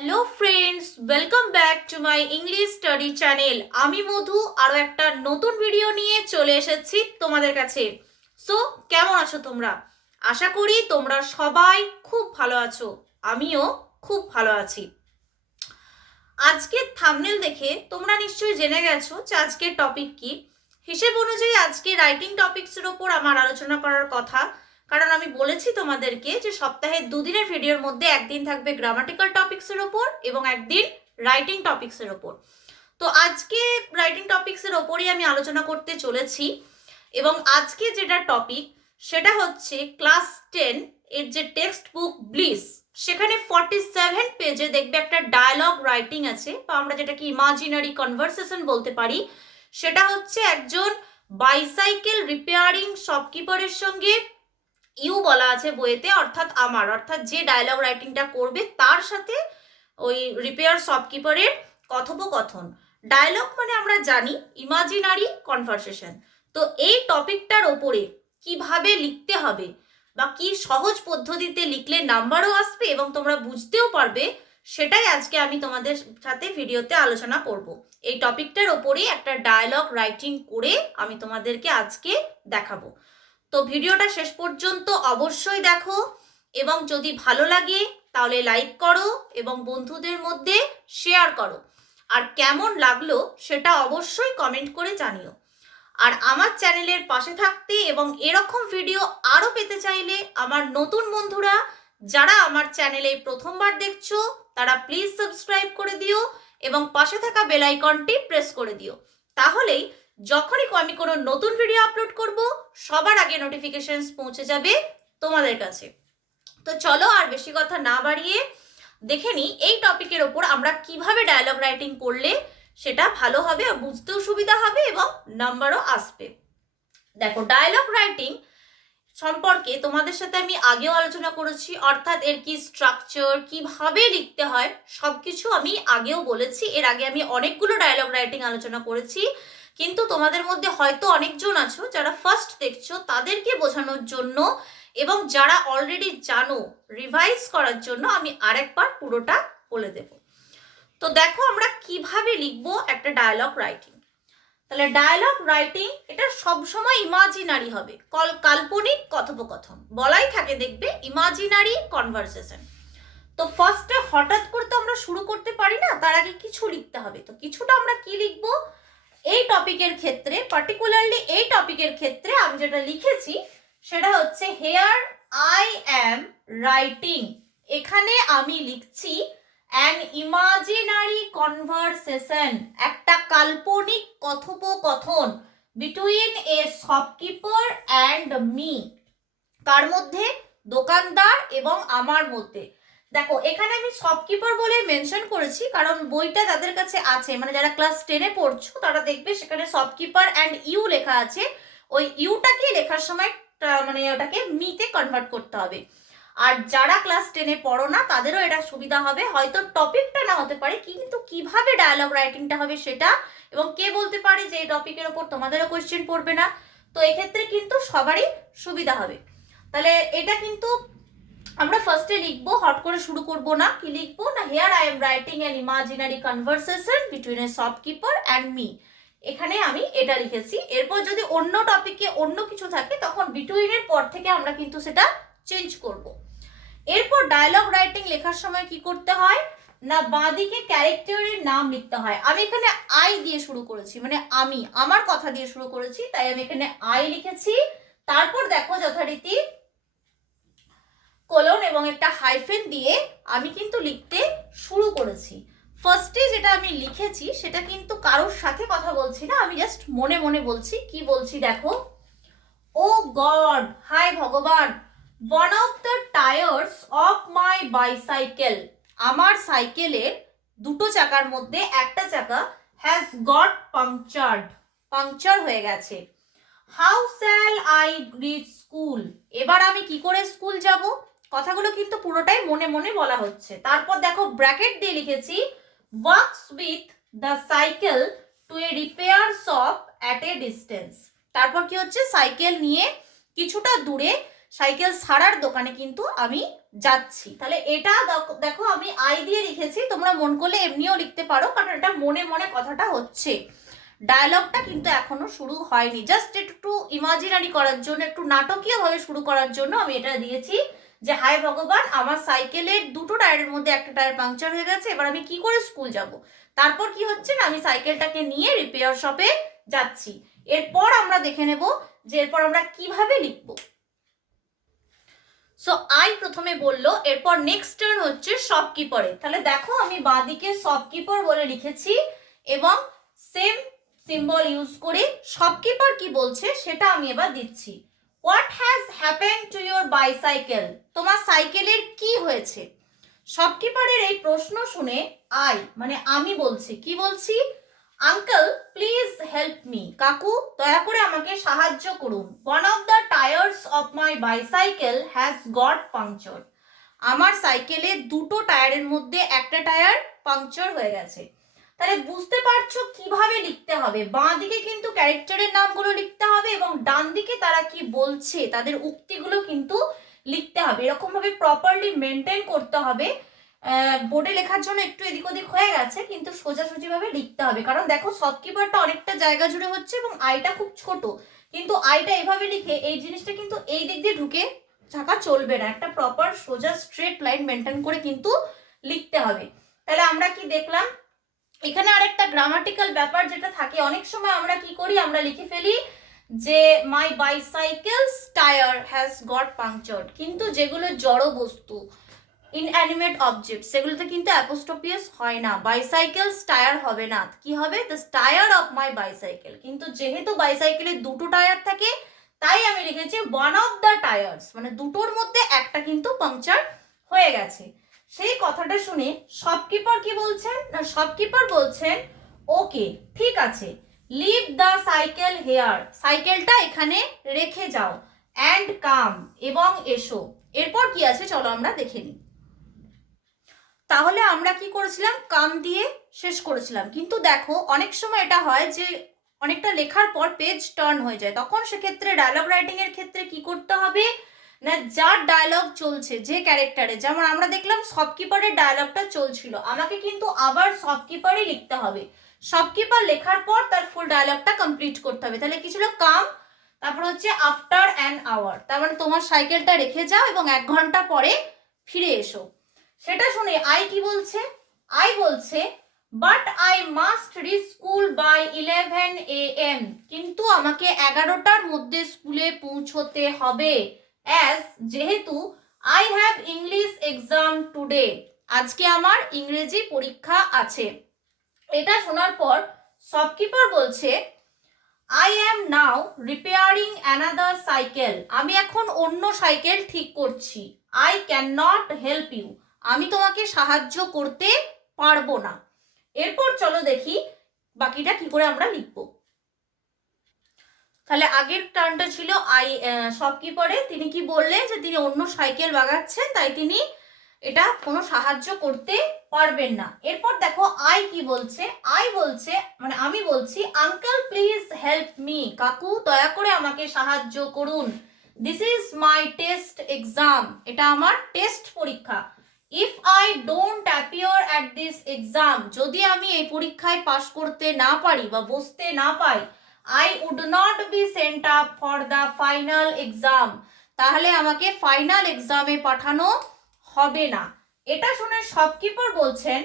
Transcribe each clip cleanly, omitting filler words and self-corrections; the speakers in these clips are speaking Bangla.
Hello friends, welcome back to my English study channel. আমি মধু আরও একটা নতুন ভিডিও নিয়ে চলে এসেছি তোমাদের কাছে। সো কেমন আছো তোমরা? আশা করি তোমরা সবাই খুব ভালো আছো, আমিও খুব ভালো আছি। আজকের থাম্বনেল দেখে তোমরা নিশ্চয়ই জেনে গেছো যে আজকের টপিক কি। হিসেব অনুযায়ী আজকে রাইটিং টপিকসের ওপর আমার আলোচনা করার কথা, কারণ আমি বলেছি তোমাদেরকে যে সপ্তাহে দুদিনের ভিডিওর মধ্যে একদিন থাকবে গ্রামাটিক্যাল টপিকসের ওপর এবং একদিন রাইটিং টপিকসের ওপর। তো আজকে রাইটিং টপিকসের ওপরই আমি আলোচনা করতে চলেছি এবং আজকে যেটা টপিক সেটা হচ্ছে ক্লাস 10 এর যে টেক্সট বুক ব্লিস, সেখানে 47 পেজে দেখবে একটা ডায়ালগ রাইটিং আছে, বা আমরা যেটাকে ইমাজিনারি কনভারসেশন বলতে পারি। সেটা হচ্ছে একজন বাইসাইকেল রিপেয়ারিং শপকিপারের সঙ্গে ইউ বলা আছে বইয়েতে, অর্থাৎ যে ডায়লগ রাইটিংটা করবে তার সাথে ওই রিপেয়ার শপকিপারের কথোপকথন। ডায়লগ মানে আমরা জানি ইমাজিনারি কনভারসেশন। তো এই টপিকটার ওপরে কিভাবে লিখতে হবে বা কি সহজ পদ্ধতিতে লিখলে নাম্বারও আসবে এবং তোমরা বুঝতেও পারবে, সেটাই আজকে আমি তোমাদের সাথে ভিডিওতে আলোচনা করব। এই টপিকটার ওপরেই একটা ডায়লগ রাইটিং করে আমি তোমাদেরকে আজকে দেখাবো। তো ভিডিওটা শেষ পর্যন্ত অবশ্যই দেখো এবং যদি ভালো লাগে তাহলে লাইক করো এবং বন্ধুদের মধ্যে শেয়ার করো। আর কেমন লাগলো সেটা অবশ্যই কমেন্ট করে জানিও। আর আমার চ্যানেলের পাশে থাকতে এবং এরকম ভিডিও আরও পেতে চাইলে আমার নতুন বন্ধুরা যারা আমার চ্যানেলে প্রথমবার দেখছো তারা প্লিজ সাবস্ক্রাইব করে দিও এবং পাশে থাকা বেল আইকনটি প্রেস করে দিও। তাহলেই যখনই আমি কোনো নতুন ভিডিও আপলোড করব সবার আগে নোটিফিকেশনস পৌঁছে যাবে তোমাদের কাছে। তো চলো আর বেশি কথা না বাড়িয়ে দেখে নিই এই টপিকের ওপর আমরা কিভাবে ডায়লগ রাইটিং করলে সেটা ভালো হবে, বুঝতেও সুবিধা হবে এবং নাম্বারও আসবে। দেখো, ডায়লগ রাইটিং সম্পর্কে তোমাদের সাথে আমি আগেও আলোচনা করেছি, অর্থাৎ এর কি স্ট্রাকচার, কিভাবে লিখতে হয় সবকিছু আমি আগেও বলেছি। এর আগে আমি অনেকগুলো ডায়লগ রাইটিং আলোচনা করেছি, কিন্তু তোমাদের মধ্যে হয়তো অনেকজন আছো যারা ফার্স্ট দেখছো, তাদেরকে বোঝানোর জন্য এবং যারা অলরেডি জানো রিভাইজ করার জন্য আমি আরেকবার পুরোটা বলে দেব। তো দেখো আমরা কিভাবে লিখবো একটা ডায়লগ রাইটিং। তাহলে ডায়লগ রাইটিং এটা সবসময় ইমাজিনারি হবে, কাল্পনিক কথোপকথন বলাই থাকে, দেখবে ইমাজিনারি কনভারসেশন। তো ফার্স্টে হঠাৎ করে তো আমরা শুরু করতে পারি না, তার আগে কিছু লিখতে হবে। তো কিছুটা আমরা কি লিখবো এই টপিকের ক্ষেত্রে, পার্টিকুলারলি এই টপিকের ক্ষেত্রে আমি যেটা লিখেছি সেটা হচ্ছে হেয়ার আই অ্যাম রাইটিং। এখানে আমি লিখছি অ্যান ইমাজিনারি কনভারসেশন, একটা কাল্পনিক কথোপকথন between a shopkeeper and me. কার মধ্যে? দোকানদার এবং আমার মধ্যে। দেখো এখানে আমি শপকিপার বলে মেনশন করেছি কারণ বইটা যাদের কাছে আছে, মানে যারা ক্লাস 10-এ পড়ছো তারা দেখবে সেখানে শপকিপার অ্যান্ড ইউ লেখা আছে। ওই ইউটাকে লেখার সময় মানে ওটাকে মিতে কনভার্ট করতে হবে। আর যারা ক্লাস 10-এ পড়ো না তাদেরও এটা সুবিধা হবে, হয়তো টপিকটা না হতে পারে কিন্তু কিভাবে ডায়লগ রাইটিংটা হবে সেটা, এবং কে বলতে পারে যে এই টপিকের ওপর তোমাদেরও কোয়েশ্চেন পড়বে না। তো এক্ষেত্রে কিন্তু সবারই সুবিধা হবে। তাহলে এটা কিন্তু আমরা ফার্স্টে লিখবো, হট করে শুরু করব না। কি লিখবো না, here I am writing an imaginary conversation between a shopkeeper and me. এখানে আমি এটা লিখেছি। এরপর যদি অন্য টপিকে অন্য কিছু থাকে তখন বিটুইনের পর থেকে আমরা কিন্তু সেটা চেঞ্জ করব। এরপর ডায়লগ রাইটিং লেখার সময় কি করতে হয় না, বাঁদিকে ক্যারেক্টারের নাম লিখতে হয়। আমি এখানে আই দিয়ে শুরু করেছি, মানে আমি আমার কথা দিয়ে শুরু করেছি, তাই আমি এখানে আই লিখেছি। তারপর দেখো যথারীতি কোলন এবং একটা হাইফেন দিয়ে আমি কিন্তু লিখতে শুরু করেছি। ফার্স্টে যেটা আমি লিখেছি সেটা কিন্তু কারোর সাথে কথা বলছি না, আমি জাস্ট মনে মনে বলছি। কি বলছি দেখো, ও গড, হাই ভগবান, one of the tyres of my bicycle, আমার সাইকেলের দুটো চাকার মধ্যে একটা চাকা হ্যাজ গট পাংচার হয়ে গেছে। How shall I reach school, এবার আমি কি করে স্কুল যাব। কথাগুলো কিন্তু পুরোটাই মনে মনে বলা হচ্ছে। তারপর দেখো ব্র্যাকেট দিয়ে লিখেছি walks with the cycle to a repair shop at a distance. তারপর কি হচ্ছে, সাইকেল নিয়ে কিছুটা দূরে সাইকেল ছাড়ার দোকানে কিন্তু আমি যাচ্ছি। তাহলে এটা দেখো আমি আই দিয়ে লিখেছি, তোমরা মন করলে এমনিও লিখতে পারো, কারণ এটা মনে মনে কথাটা হচ্ছে। ডায়লগটা কিন্তু এখনো শুরু হয়নি, জাস্ট একটু ইমাজিনারি করার জন্য, একটু নাটকীয়ভাবে শুরু করার জন্য আমি এটা দিয়েছি যে হায় ভগবান, আমার সাইকেলের দুটো টায়ারের মধ্যে একটা টায়ার পাংচার হয়ে গেছে, এবার আমি কি করে স্কুল যাব। তারপর কি হচ্ছে না, আমি সাইকেলটাকে নিয়ে রিপেয়ার শপে যাচ্ছি। এরপর আমরা দেখে নেব যে এরপর আমরা কিভাবে লিখবো। সো আই প্রথমে বললো, এরপর নেক্সট টার্ন হচ্ছে শপকিপারে। তাহলে দেখো আমি বাঁদিকে শপকিপার বলে লিখেছি এবং সেম সিম্বল ইউজ করে শপকিপার কি বলছে সেটা আমি এবার দিচ্ছি। What has happened to your bicycle, তোমার সাইকেলের কি হয়েছে। শপকিপারের এই প্রশ্ন শুনে আই মানে আমি বলছি, কি বলছি, আঙ্কেল প্লিজ হেল্প মি, কাকু দয়া করে আমাকে সাহায্য করুন। One of the tyres of my bicycle has got puncture, আমার সাইকেলে দুটো টায়ারের মধ্যে একটা টায়ার পাংচার হয়ে গেছে। তাহলে বুঝতে পারছো কিভাবে লিখতে হবে, বাঁ দিকে কিন্তু ক্যারেক্টারের নামগুলো লিখতে হবে এবং ডান দিকে তারা কি বলছে তাদের উক্তিগুলো কিন্তু লিখতে হবে। এরকম ভাবে প্রপারলি মেনটেন করতে হবে। বোর্ডে লেখার জন্য একটু এদিক ওদিক হয়ে গেছে, কিন্তু সোজাসুজি ভাবে লিখতে হবে, কারণ দেখো শপকিপারটা অনেকটা জায়গা জুড়ে হচ্ছে এবং আইটা খুব ছোট, কিন্তু আইটা এভাবে লিখে এই জিনিসটা কিন্তু এই দিক দিয়ে ঢুকে থাকা চলবে না, একটা প্রপার সোজা স্ট্রেট লাইন মেনটেন করে কিন্তু লিখতে হবে। তাহলে আমরা কি দেখলাম, এখানে আরেকটা গ্রামাটিক্যাল ব্যাপার যেটা থাকে, অনেক সময় আমরা কি করি, আমরা লিখে ফেলি যে মাই bicycles tyre has got punctured, কিন্তু যেগুলো জড় বস্তু ইনঅ্যানিমেট অবজেক্ট সেগুলোতে কিন্তু অ্যাপোস্ট্রোফিয়াস হয় না, বাইসাইকেলস টায়ার হবে না, কি হবে the tyre of my bicycle. কিন্তু যেহেতু বাইসাইকেলের দুটো টায়ার থাকে তাই আমি লিখেছি ওয়ান অফ দ্য টায়ার্স, মানে দুটোর মধ্যে একটা কিন্তু পাংচার হয়ে গেছে। সেই কথাটা শুনে শপকিপার কি বলছেন না, শপকিপার বলছেন ওকে ঠিক আছে, লিভ দ্য সাইকেল হেয়ার, সাইকেলটা এখানে রেখে যাও, অ্যান্ড কাম এবং এসো। এরপর কি আছে চলো আমরা দেখে নিই। তাহলে আমরা কি করেছিলাম, কাম দিয়ে শেষ করেছিলাম, কিন্তু দেখো অনেক সময় এটা হয় যে অনেকটা লেখার পর পেজ টার্ন হয়ে যায়, তখন সেক্ষেত্রে ডায়লগ রাইটিং এর ক্ষেত্রে কি করতে হবে না, যার ডায়লগ চলছে যে ক্যারেক্টারে, যেমন আমরা দেখলাম শপকিপারের ডায়লগটা চলছিল, আমাকে কিন্তু আবার শপকিপারই লিখতে হবে, শপকিপার লেখার পর তার ফুল ডায়লগটা কমপ্লিট করতে হবে। তাহলে কি ছিল, কাম, তারপর হচ্ছে আফটার অ্যান আওয়ার, তার মানে তোমার সাইকেলটা রেখে যাও এবং 1 ঘন্টা পরে ফিরে এসো। সেটা শুনে আই কি বলছে, আই বলছে but I must reach school by 11 AM, কিন্তু আমাকে 11টার মধ্যে স্কুলে পৌঁছতে হবে, অ্যাজ যেহেতু I have English exam today, আজকে আমার ইংরেজি পরীক্ষা আছে। এটা শোনার পর শপকিপার বলছে I am now repairing another cycle, আমি এখন অন্য সাইকেল ঠিক করছি, I can not help you, আমি তোমাকে সাহায্য করতে পারবো না। এরপর চলো দেখি বাকিটা কি করে আমরা লিখবো। তাহলে আগের টার্নটা ছিল আই শপকিপারে, তিনি কি বললেন যে তিনি অন্য সাইকেল বাগাচ্ছেন তাই তিনি এটা কোনো সাহায্য করতে পারবেন না। এরপর দেখো আই কি বলছে, আই বলছে মানে আমি বলছি আঙ্কেল প্লিজ হেল্প মি, কাকু দয়া করে আমাকে সাহায্য করুন। This is my test exam, এটা আমার টেস্ট পরীক্ষা। If I don't appear at this exam, যদি আমি এই পরীক্ষায় পাশ করতে না পারি বা বসতে না পাই, I would not be sent up for the final exam, তাহলে আমাকে ফাইনাল এক্সামে পাঠানো হবে না। এটা শুনে শপকিপার বলছেন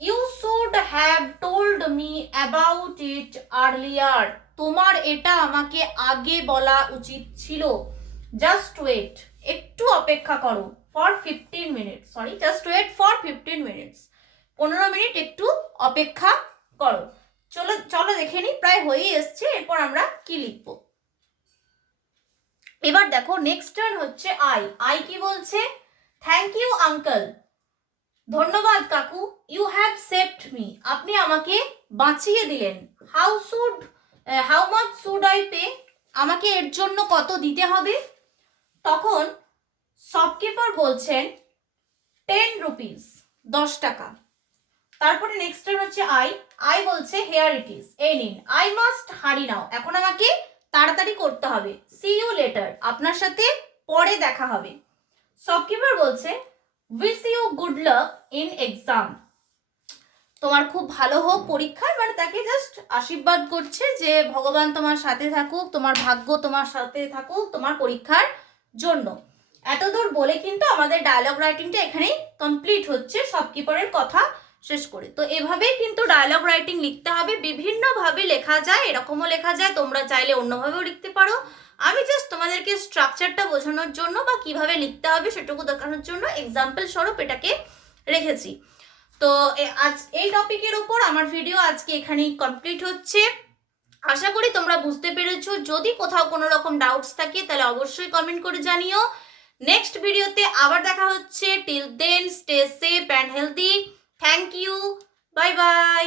you should have told me about it earlier, তোমার এটা আমাকে আগে বলা উচিত ছিল। জাস্ট ওয়েট, একটু অপেক্ষা করো, for 15 minutes, sorry just wait for 15 minutes, 15 minute একটু অপেক্ষা করো। চলো চলো দেখে নি, প্রায় হয়েই এসছে। এরপর আমরা কি লিখবো, এবার দেখো নেক্সট টার্ন হচ্ছে আই, আই কি বলছে থ্যাংক ইউ আঙ্কেল, ধন্যবাদ কাকু, ইউ হ্যাভ সেভড মি, আপনি আমাকে বাঁচিয়ে দিলেন। How much should I pay, আমাকে এর জন্য কত দিতে হবে। তখন শপকিপার বলছেন 10 রুপিস, 10 টাকা। তারপরে নেক্সট টার্ন হচ্ছে আই, আই বলছে হেয়ার ইট ইজ, এই নিন, আই মাস্ট হারি নাও, এখন আমাকে তাড়াতাড়ি করতে হবে। সি ইউ লেটার, আপনার সাথে পরে দেখা হবে। শপকিপার বলছে wish you good luck in exam, তোমার খুব ভালো হোক পরীক্ষায়, মানে তাকে জাস্ট আশীর্বাদ করছে যে ভগবান তোমার সাথে থাকুক, তোমার ভাগ্য তোমার সাথে থাকুক তোমার পরীক্ষার জন্য। এতদূর বলে কিন্তু আমাদের ডায়লগ রাইটিংটা এখানেই কমপ্লিট হচ্ছে শপকিপারের কথা শেষ করে। তো এভাবেই কিন্তু ডায়লগ রাইটিং লিখতে হবে, বিভিন্নভাবে লেখা যায়, এরকমও লেখা যায়, তোমরা চাইলে অন্যভাবেও লিখতে পারো। আমি জাস্ট তোমাদেরকে স্ট্রাকচারটা বোঝানোর জন্য বা কিভাবে লিখতে হবে সেটুকু দেখানোর জন্য এক্সাম্পল স্বরূপ এটাকে রেখেছি। তো আজ এই টপিকের উপর আমার ভিডিও আজকে এখানেই কমপ্লিট হচ্ছে। আশা করি তোমরা বুঝতে পেরেছো। যদি কোথাও কোনো রকম ডাউটস থাকে তাহলে অবশ্যই কমেন্ট করে জানিও। নেক্সট ভিডিওতে আবার দেখা হচ্ছে। Till then stay safe and healthy. Thank you, bye by.